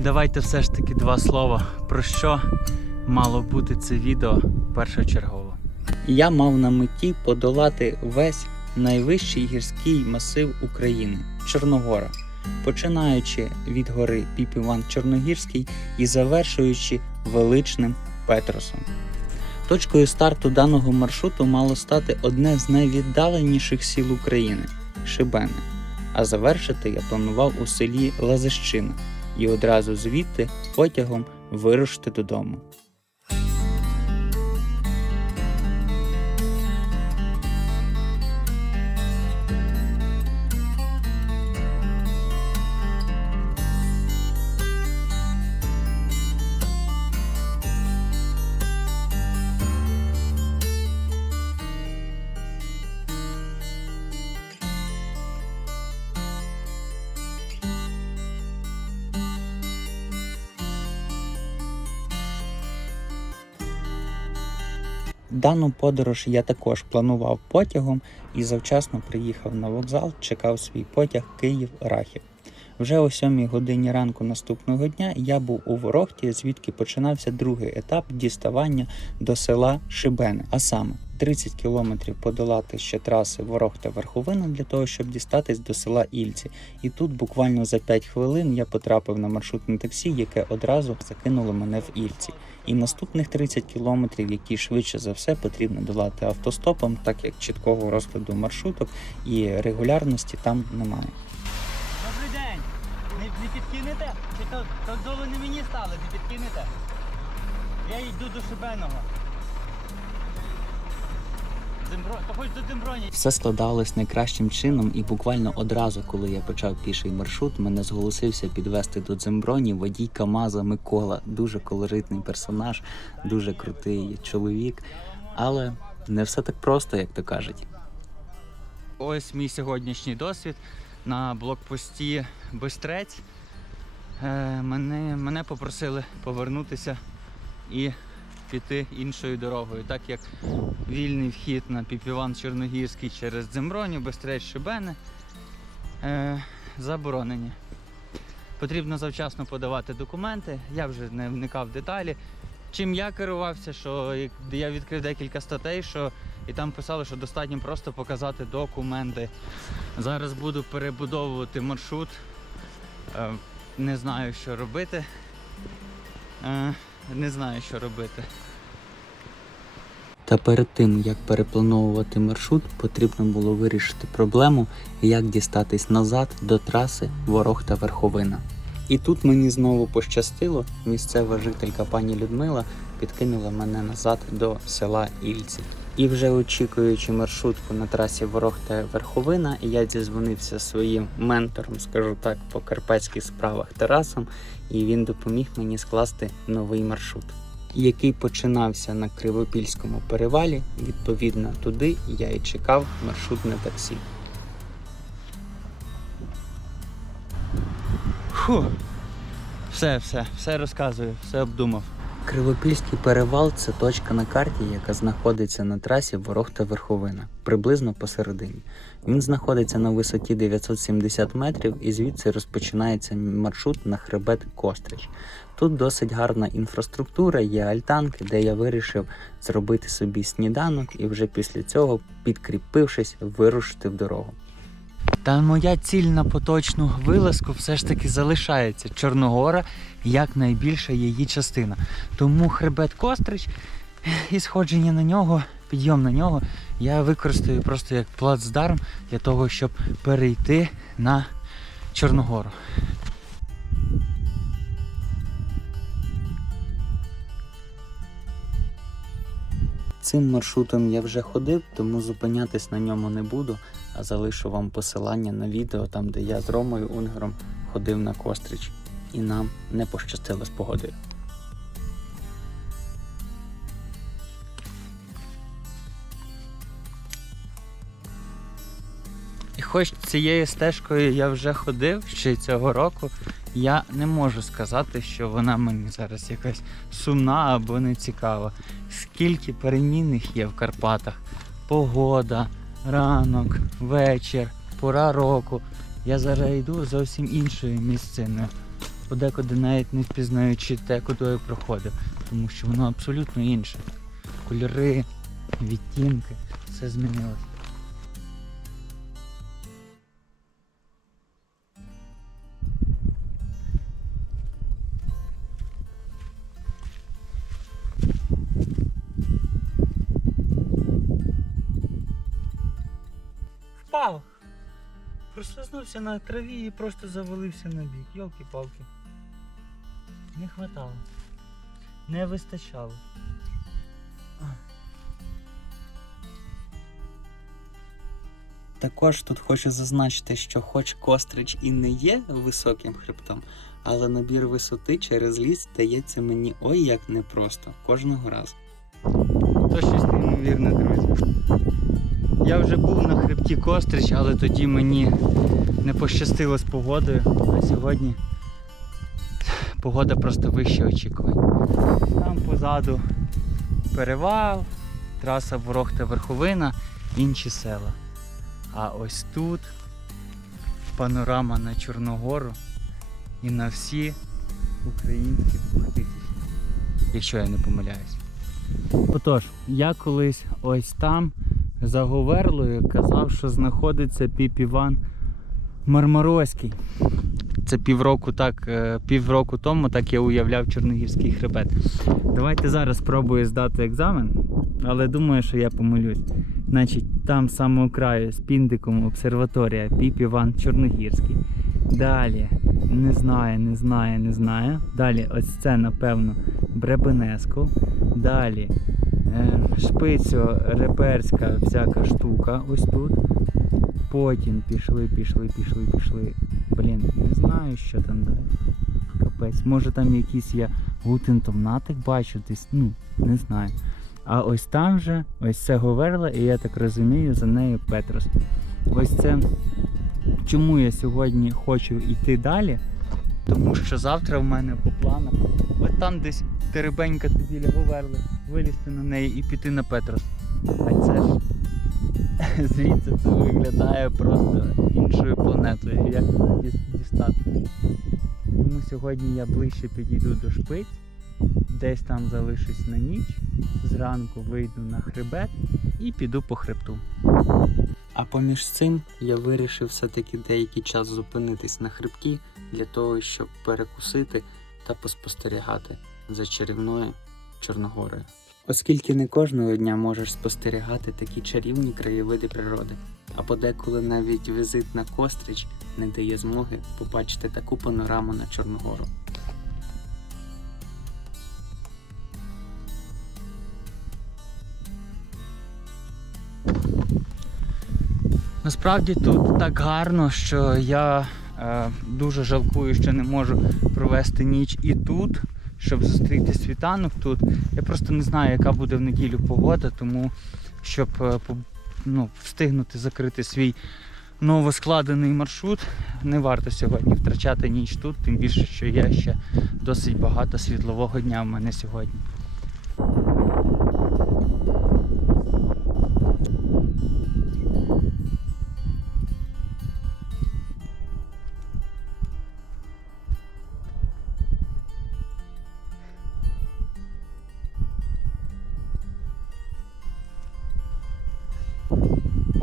давайте все ж таки два слова. Про що мало бути це відео першочергово. Я мав на меті подолати весь найвищий гірський масив України Чорногора, починаючи від гори Піп Іван Чорногірський і завершуючи величним Петросом. Точкою старту даного маршруту мало стати одне з найвіддаленіших сіл України Шибени. А завершити я планував у селі Лазищина і одразу звідти потягом вирушити додому. Дану подорож я також планував потягом і завчасно приїхав на вокзал, чекав свій потяг Київ-Рахів. Вже о 7 годині ранку наступного дня я був у Ворохті, звідки починався другий етап діставання до села Шибени, а саме 30 кілометрів подолати ще траси Ворохта-Верховина для того, щоб дістатись до села Ільці. І тут буквально за 5 хвилин я потрапив на маршрутне таксі, яке одразу закинуло мене в Ільці. І наступних 30 кілометрів, які швидше за все потрібно долати автостопом, так як чіткого розкладу маршруток і регулярності там немає. Добрий день! Не, не підкинете? Чи то, то долу не мені стали, не підкинете? Я йду до Шибеного. Хоч до Демброні. Все складалось найкращим чином, і буквально одразу, коли я почав піший маршрут, мене зголосився підвести до Дземброні водій Камаза Микола. Дуже колоритний персонаж, дуже крутий чоловік. Але не все так просто, як то кажуть. Ось мій сьогоднішній досвід на блокпості Бистрець. Е, мене, мене попросили повернутися і піти іншою дорогою, так як вільний вхід на Піпіван Чорногірський через Дземброню, Бестрець Шибени е, заборонені. Потрібно завчасно подавати документи. Я вже не вникав в деталі. Чим я керувався, що я відкрив декілька статей, що і там писали, що достатньо просто показати документи. Зараз буду перебудовувати маршрут. Не знаю, що робити. Е, не знаю, що робити. Та перед тим, як переплановувати маршрут, потрібно було вирішити проблему, як дістатись назад до траси Ворог та Верховина. І тут мені знову пощастило, місцева жителька пані Людмила підкинула мене назад до села Ільці. І вже очікуючи маршрутку на трасі Ворог та Верховина, я зізвонився своїм ментором, скажу так, по карпатських справах Тарасом, і він допоміг мені скласти новий маршрут який починався на Кривопільському перевалі. Відповідно, туди я і чекав маршрутне таксі. Фу. Все, все, все розказую, все обдумав. Кривопільський перевал це точка на карті, яка знаходиться на трасі Ворог та Верховина, приблизно посередині. Він знаходиться на висоті 970 метрів і звідси розпочинається маршрут на хребет Кострич. Тут досить гарна інфраструктура, є альтанки, де я вирішив зробити собі сніданок і вже після цього, підкріпившись, вирушити в дорогу. Та моя ціль на поточну вилазку все ж таки залишається Чорногора як найбільша її частина. Тому хребет Кострич і сходження на нього, підйом на нього я використаю просто як плацдарм для того, щоб перейти на Чорногору. Цим маршрутом я вже ходив, тому зупинятись на ньому не буду, а залишу вам посилання на відео, там де я з Ромою Унгером ходив на Кострич, і нам не пощастило з погодою. І хоч цією стежкою я вже ходив ще цього року, я не можу сказати, що вона мені зараз якась сумна або не цікава. Скільки перемінних є в Карпатах. Погода, ранок, вечір, пора року. Я зараз йду зовсім іншою місциною. Подекуди навіть не впізнаючи те, куди я проходив, тому що воно абсолютно інше. Кольори, відтінки, все змінилося. Впав! Прослизнувся на траві і просто завалився на бік. Йолки-палки. Не хватало. Не вистачало. Також тут хочу зазначити, що хоч Кострич і не є високим хребтом, але набір висоти через ліс дається мені ой як непросто кожного разу. То щось неймовірне, друзі. Я вже був на хребті Кострич, але тоді мені не пощастило з погодою, а сьогодні погода просто вище очікувань. Там позаду перевал, траса Ворохта Верховина, інші села. А ось тут панорама на Чорногору і на всі українські двохтисячні, якщо я не помиляюсь. Отож, я колись ось там за Говерлою казав, що знаходиться піп Іван Мармарозький. Це півроку так, е, півроку тому так я уявляв Чорногірський хребет. Давайте зараз спробую здати екзамен, але думаю, що я помилюсь. Значить, там з самого краю з піндиком обсерваторія Піп Іван Чорногірський. Далі, не знаю, не знаю, не знаю. Далі, ось це, напевно, Бребенеску. Далі е, шпицьо реперська всяка штука ось тут. Потім пішли, пішли, пішли, пішли. Блін, не знаю, що там далі. Капець. Може там якийсь я гутентомнатик бачу десь, ну, не знаю. А ось там же, ось це Говерла, і я так розумію, за нею Петрос. Ось це чому я сьогодні хочу йти далі. Тому що завтра в мене по планах. От там десь теребенька біля Говерли, вилізти на неї і піти на Петрос. А це ж звідси це виглядає просто іншою планетою. Як туди дістати? Тому сьогодні я ближче підійду до шпиць, десь там залишусь на ніч, зранку вийду на хребет і піду по хребту. А поміж цим я вирішив все-таки деякий час зупинитись на хребті для того, щоб перекусити та поспостерігати за чарівною Чорногорою. Оскільки не кожного дня можеш спостерігати такі чарівні краєвиди природи, а подеколи навіть візит на Кострич не дає змоги побачити таку панораму на Чорногору. Насправді тут так гарно, що я е, дуже жалкую, що не можу провести ніч і тут, щоб зустріти світанок тут. Я просто не знаю, яка буде в неділю погода, тому щоб е, ну, встигнути закрити свій новоскладений маршрут, не варто сьогодні втрачати ніч тут, тим більше, що є ще досить багато світлового дня в мене сьогодні.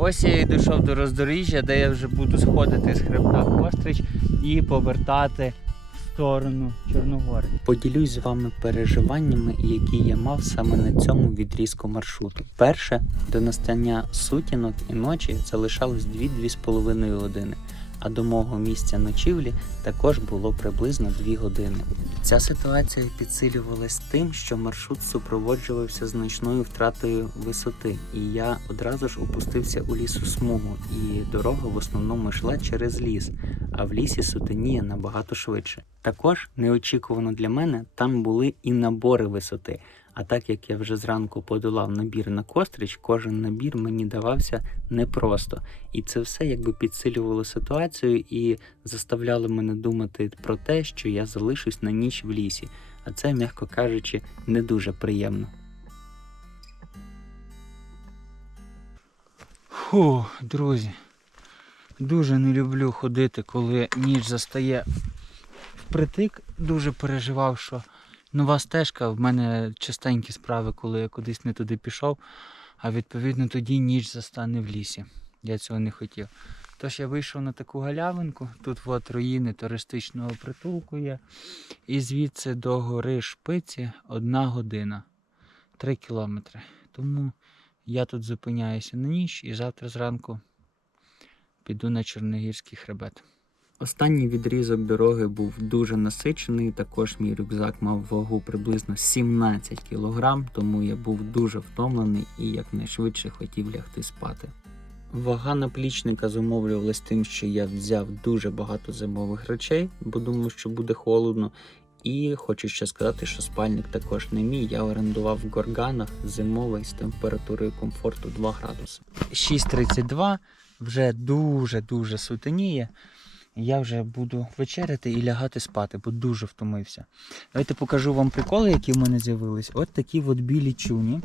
Ось я і дійшов до роздоріжжя, де я вже буду сходити з хребта Кострич і повертати в сторону Чорногори. Поділюсь з вами переживаннями, які я мав саме на цьому відрізку маршруту. Перше, до настання сутінок і ночі залишалось 2-2,5 години. А до мого місця ночівлі також було приблизно 2 години. Ця ситуація підсилювалась тим, що маршрут супроводжувався значною втратою висоти, і я одразу ж опустився у лісу смугу, і дорога в основному йшла через ліс, а в лісі сутеніє набагато швидше. Також неочікувано для мене там були і набори висоти. А так як я вже зранку подолав набір на кострич, кожен набір мені давався непросто. І це все якби підсилювало ситуацію і заставляло мене думати про те, що я залишусь на ніч в лісі. А це, м'яко кажучи, не дуже приємно. Фу, друзі. Дуже не люблю ходити, коли ніч застає впритик, дуже переживав, що нова стежка. В мене частенькі справи, коли я кудись не туди пішов, а відповідно тоді ніч застане в лісі. Я цього не хотів. Тож я вийшов на таку галявинку, тут от руїни туристичного притулку є. І звідси до гори Шпиці одна година, три кілометри. Тому я тут зупиняюся на ніч і завтра зранку піду на Чорногірський хребет. Останній відрізок дороги був дуже насичений. Також мій рюкзак мав вагу приблизно 17 кг, тому я був дуже втомлений і якнайшвидше хотів лягти спати. Вага наплічника зумовлювалась тим, що я взяв дуже багато зимових речей, бо думав, що буде холодно. І хочу ще сказати, що спальник також не мій. Я орендував в горганах зимовий з температурою комфорту 2 градуси. 6.32 вже дуже-дуже сутеніє. Я вже буду вечеряти і лягати спати, бо дуже втомився. Давайте покажу вам приколи, які в мене з'явились. От такі от білі чуні.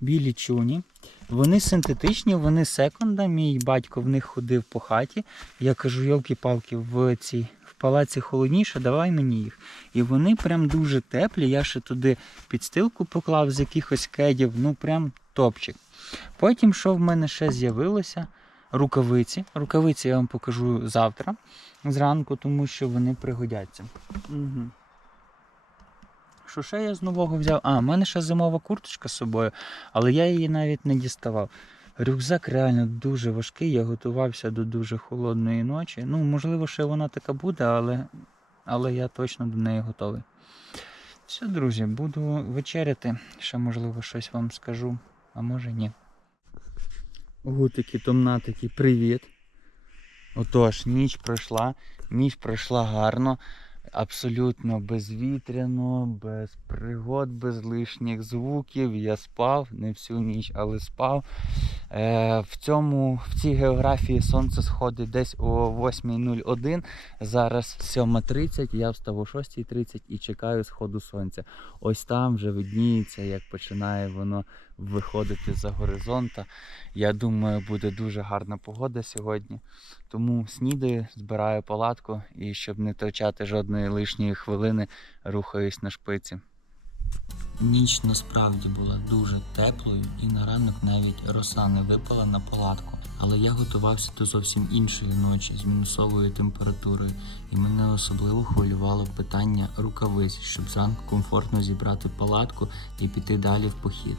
Білі чуні. Вони синтетичні, вони секонда. Мій батько в них ходив по хаті. Я кажу, йолки-палки, в цій в палаці холодніше, давай мені їх. І вони прям дуже теплі. Я ще туди підстилку поклав з якихось кедів, ну прям топчик. Потім, що в мене ще з'явилося? Рукавиці. Рукавиці я вам покажу завтра зранку, тому що вони пригодяться. Угу. Що ще я з нового взяв? А, в мене ще зимова курточка з собою, але я її навіть не діставав. Рюкзак реально дуже важкий, я готувався до дуже холодної ночі. Ну, можливо, ще вона така буде, але, але я точно до неї готовий. Все, друзі, буду вечеряти. Ще, можливо, щось вам скажу, а може ні. Гутики, томнатики, привіт. Отож, ніч пройшла, ніч пройшла гарно, абсолютно безвітряно, без пригод, без лишніх звуків. Я спав, не всю ніч, але спав. Е, в, цьому, в цій географії сонце сходить десь о 8.01. Зараз 7.30, я встав о 6.30 і чекаю сходу сонця. Ось там вже видніється, як починає воно виходити за горизонта. Я думаю, буде дуже гарна погода сьогодні. Тому снідаю, збираю палатку і щоб не втрачати жодної лишньої хвилини, рухаюсь на шпиці. Ніч насправді була дуже теплою і на ранок навіть роса не випала на палатку. Але я готувався до зовсім іншої ночі з мінусовою температурою, і мене особливо хвилювало питання рукавиць, щоб зранку комфортно зібрати палатку і піти далі в похід.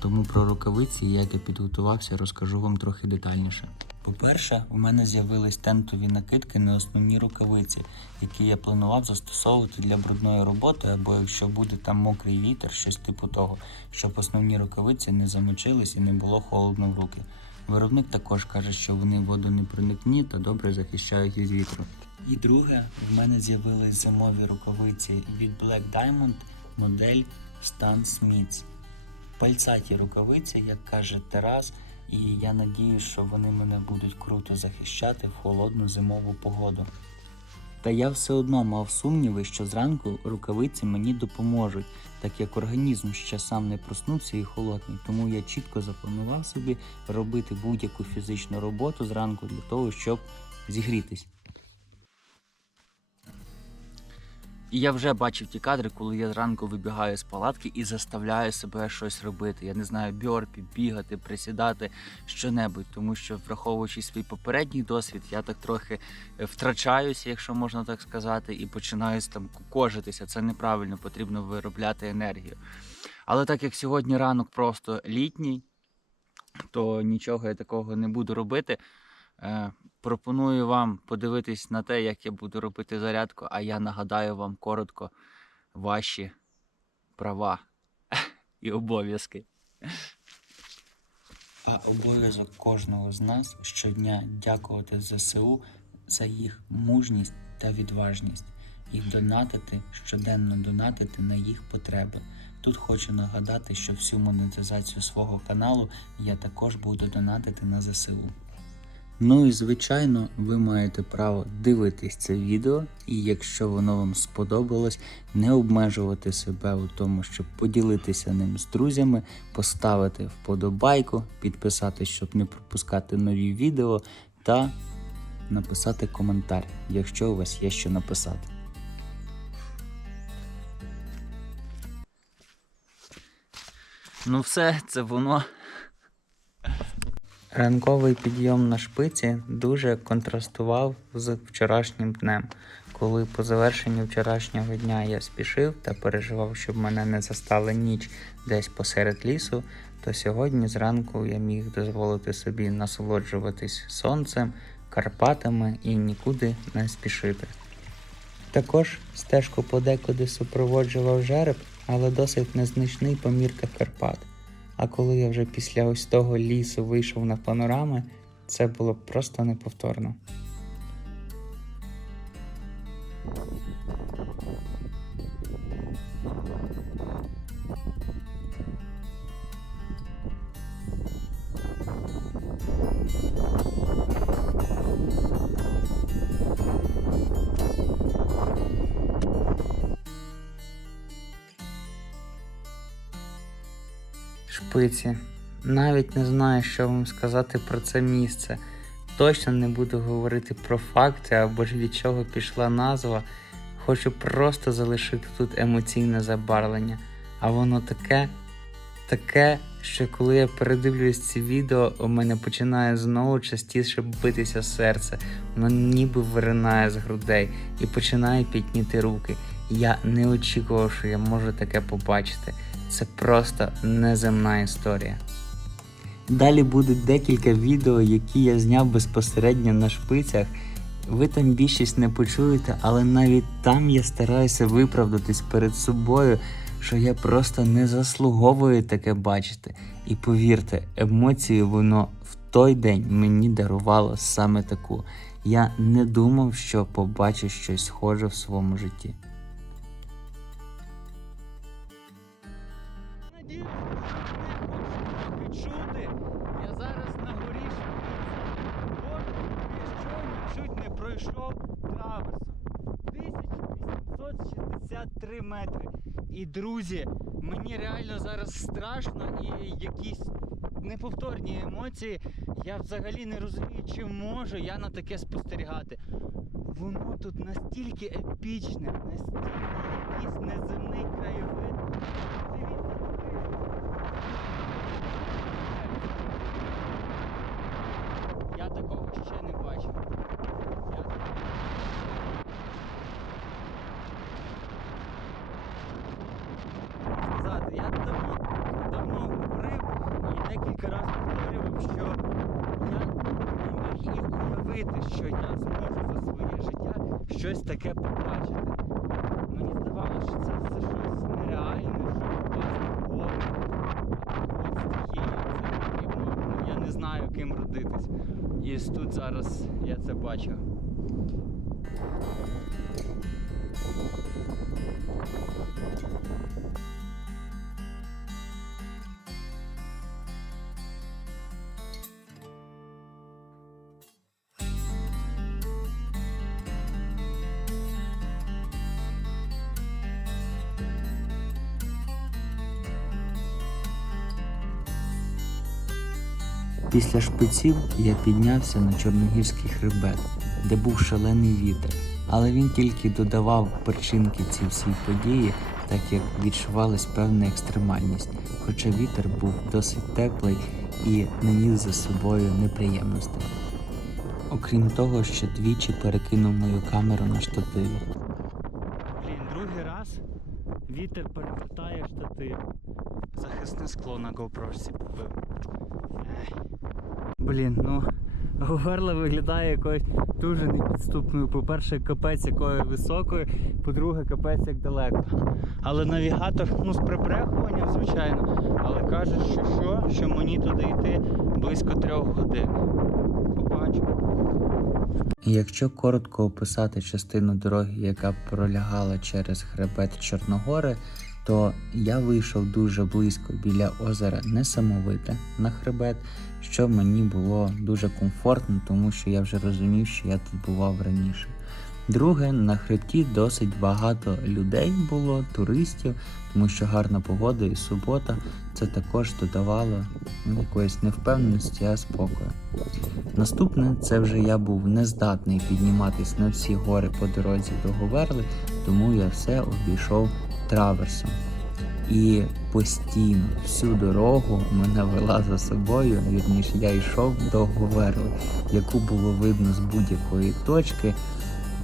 Тому про рукавиці, як я підготувався, розкажу вам трохи детальніше. По-перше, у мене з'явились тентові накидки на основні рукавиці, які я планував застосовувати для брудної роботи, або якщо буде там мокрий вітер, щось типу того, щоб основні рукавиці не замочились і не було холодно в руки. Виробник також каже, що вони водонепроникні та добре захищають від вітру. І друге, в мене з'явились зимові рукавиці від Black Diamond модель Stan Smiths. Пальцаті рукавиці, як каже Тарас, і я надію, що вони мене будуть круто захищати в холодну зимову погоду. Та я все одно мав сумніви, що зранку рукавиці мені допоможуть, так як організм ще сам не проснувся і холодний. Тому я чітко запланував собі робити будь-яку фізичну роботу зранку для того, щоб зігрітись. І я вже бачив ті кадри, коли я зранку вибігаю з палатки і заставляю себе щось робити. Я не знаю, бьорпі, бігати, присідати, що-небудь. Тому що, враховуючи свій попередній досвід, я так трохи е, втрачаюся, якщо можна так сказати, і починаю там кукожитися. Це неправильно, потрібно виробляти енергію. Але так як сьогодні ранок просто літній, то нічого я такого не буду робити. Пропоную вам подивитись на те, як я буду робити зарядку, а я нагадаю вам коротко ваші права і обов'язки. А обов'язок кожного з нас щодня дякувати ЗСУ за їх мужність та відважність і донатити, щоденно донатити на їх потреби. Тут хочу нагадати, що всю монетизацію свого каналу я також буду донатити на ЗСУ. Ну і звичайно, ви маєте право дивитись це відео, і якщо воно вам сподобалось, не обмежувати себе у тому, щоб поділитися ним з друзями, поставити вподобайку, підписатись, щоб не пропускати нові відео та написати коментар, якщо у вас є що написати. Ну все, це воно. Ранковий підйом на шпиці дуже контрастував з вчорашнім днем. Коли по завершенню вчорашнього дня я спішив та переживав, щоб мене не застала ніч десь посеред лісу, то сьогодні зранку я міг дозволити собі насолоджуватись сонцем, Карпатами і нікуди не спішити. Також стежку подекуди супроводжував жереб, але досить незначний по мірках Карпат. А коли я вже після ось того лісу вийшов на панорами, це було просто неповторно. Шпиці. Навіть не знаю, що вам сказати про це місце. Точно не буду говорити про факти або ж від чого пішла назва. Хочу просто залишити тут емоційне забарвлення. А воно таке, таке, що коли я передивлююсь ці відео, у мене починає знову частіше битися серце. Воно ніби виринає з грудей і починає пітніти руки. Я не очікував, що я можу таке побачити. Це просто неземна історія. Далі буде декілька відео, які я зняв безпосередньо на шпицях. Ви там більшість не почуєте, але навіть там я стараюся виправдатись перед собою, що я просто не заслуговую таке бачити. І повірте, емоції воно в той день мені дарувало саме таку. Я не думав, що побачу щось схоже в своєму житті. Хоч трохи чути. Я зараз на горі. От я щойно чуть не пройшов траверсом. 1863 метри. І друзі, мені реально зараз страшно і якісь неповторні емоції. Я взагалі не розумію, чи можу я на таке спостерігати. Воно тут настільки епічне, настільки якийсь неземний краєвид. Дивіться, Я такого ще не бачив. Я... Сказати, я давно, давно говорив і декілька разів повторював, що я не міг і уявити, що я зможу за своє життя щось таке побачити. Мені здавалося, що це, це щось нереальне, що попасти в гори. От з тією цим ну, я не знаю, ким родитись. І тут зараз я це бачу. Після шпиців я піднявся на Чорногірський хребет, де був шалений вітер, але він тільки додавав перчинки цій всій події, так як відчувалась певна екстремальність, хоча вітер був досить теплий і не ніс за собою неприємностей. Окрім того, що двічі перекинув мою камеру на штативі. Вітер перевертає штатив. Захисне скло на GoPro побив. Блін, ну говерла виглядає якоюсь дуже непідступною. По-перше, капець якою високою, по-друге, капець як далеко. Але навігатор, ну з прибрехуванням, звичайно, але каже, що що, що мені туди йти близько трьох годин. Побачу. Якщо коротко описати частину дороги, яка пролягала через хребет Чорногори, то я вийшов дуже близько біля озера Несамовите на хребет, що мені було дуже комфортно, тому що я вже розумів, що я тут бував раніше. Друге, на хребті досить багато людей було, туристів, тому що гарна погода і субота це також додавало якоїсь невпевненості, а спокою. Наступне це вже я був нездатний підніматись на всі гори по дорозі до Говерли, тому я все обійшов траверсом. І постійно всю дорогу мене вела за собою, вірніше я йшов до Говерли, яку було видно з будь-якої точки.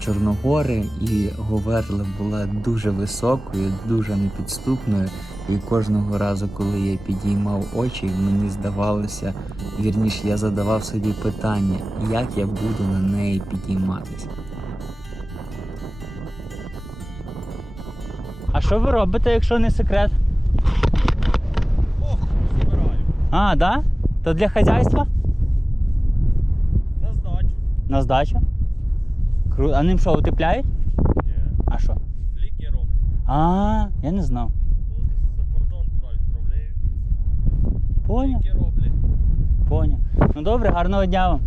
Чорногори і Говерла була дуже високою, дуже непідступною. І кожного разу, коли я підіймав очі, мені здавалося, вірніше, я задавав собі питання, як я буду на неї підійматися. А що ви робите, якщо не секрет? Ох, забираю. А, да? То для хазяйства? На здачу. На здачу? Кру... А ним що, утепляють? Ні. А що? Ліки роблять. А, я не знав. Тут за кордон туди відправляють. Поняв, Ліки роблять. поняв. Ну добре, гарного дня вам.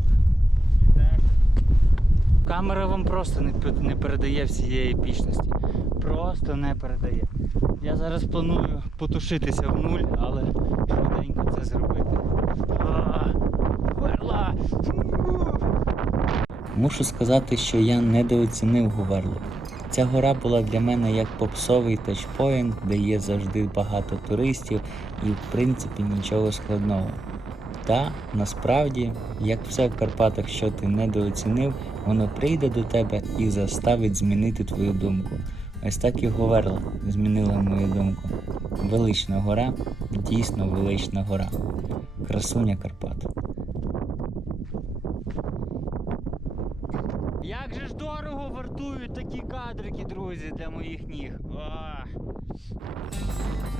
Камера вам просто не, не передає всієї епічності. Просто не передає. Я зараз планую потушитися в нуль, але швиденько це зробити. А, Верла! Мушу сказати, що я недооцінив Говерлу. Ця гора була для мене як попсовий тачпоінт, де є завжди багато туристів і в принципі нічого складного. Та насправді, як все в Карпатах, що ти недооцінив, воно прийде до тебе і заставить змінити твою думку. Ось так і Говерла змінила мою думку. Велична гора, дійсно велична гора. Красуня Карпат. します。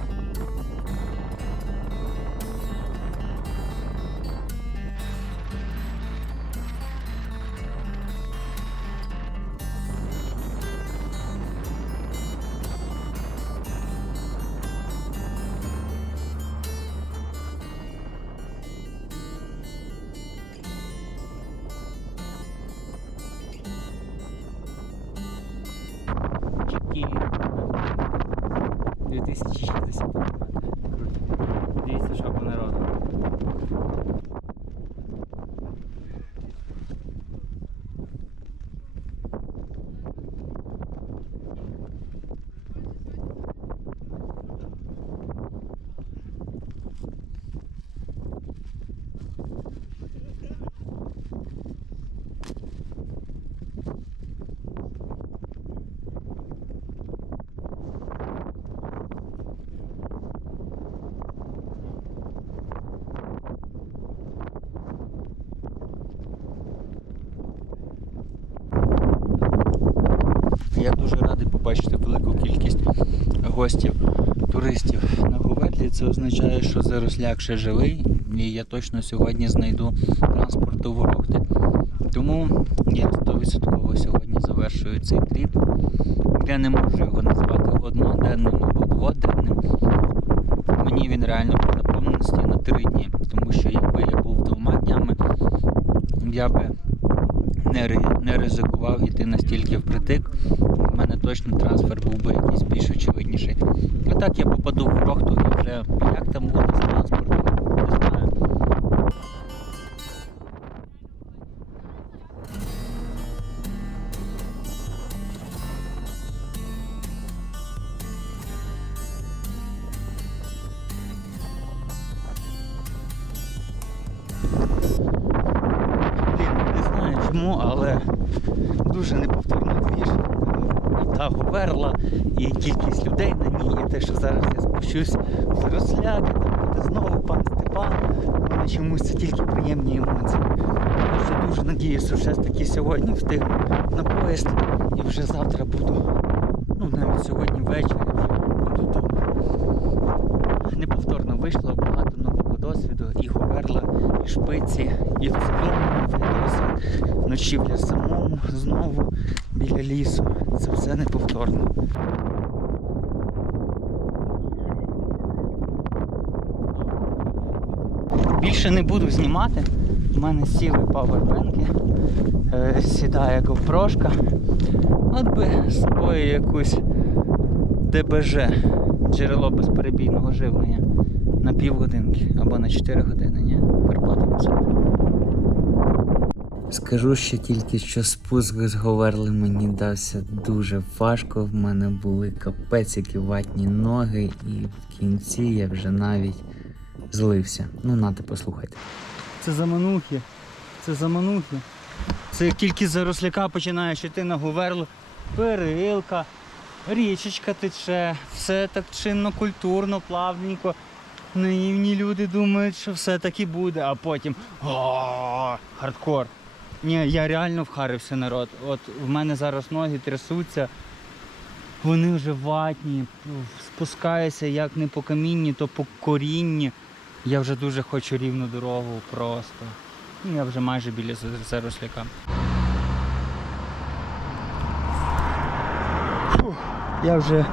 Побачити велику кількість гостів, туристів на Говерлі. Це означає, що Заросляк ще живий, і я точно сьогодні знайду транспорт до Ворохти. Тому я 100% сьогодні завершую цей тріп. Я не можу його назвати одноденним або дводенним. Мені він реально по наповненості на три дні, тому що якби я був двома днями, я би не, ризикував іти настільки впритик. Точно трансфер був би якийсь більш очевидніший. А так я попаду в Рохту і вже як там буде з сьогодні встигну на поїзд і вже завтра буду. Ну навіть сьогодні ввечері буду вдома. Неповторно вийшло багато нового досвіду, і говерла, і шпиці, і новий досвід. Ночівля самому знову біля лісу. Це все неповторно. Більше не буду знімати, У мене сіли павербенки, е, сідає ковпрошка. От би з собою якусь ДБЖ, джерело безперебійного живлення на півгодинки або на 4 години, ні, в Скажу ще тільки, що спуск з Говерли мені дався дуже важко. В мене були капець, які ватні ноги, і в кінці я вже навіть злився. Ну, нате, послухайте. Це заманухи. Це заманухи. Це як тільки за росляка починаєш йти на гуверлу, перилка, річечка тече, все так чинно, культурно, плавненько. Наївні люди думають, що все так і буде, а потім хардкор. Ні, я реально вхарився народ. От в мене зараз ноги трясуться, вони вже ватні, спускаюся як не по камінні, то по корінні. Я вже дуже хочу рівну дорогу просто. Ну, Я вже майже біля за- заросляка. Я вже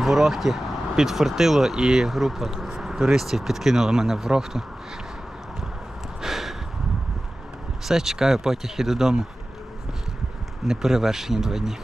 в ворохті підфортило і група туристів підкинула мене в ворохту. Все, чекаю потяг і додому. Неперевершені два дні.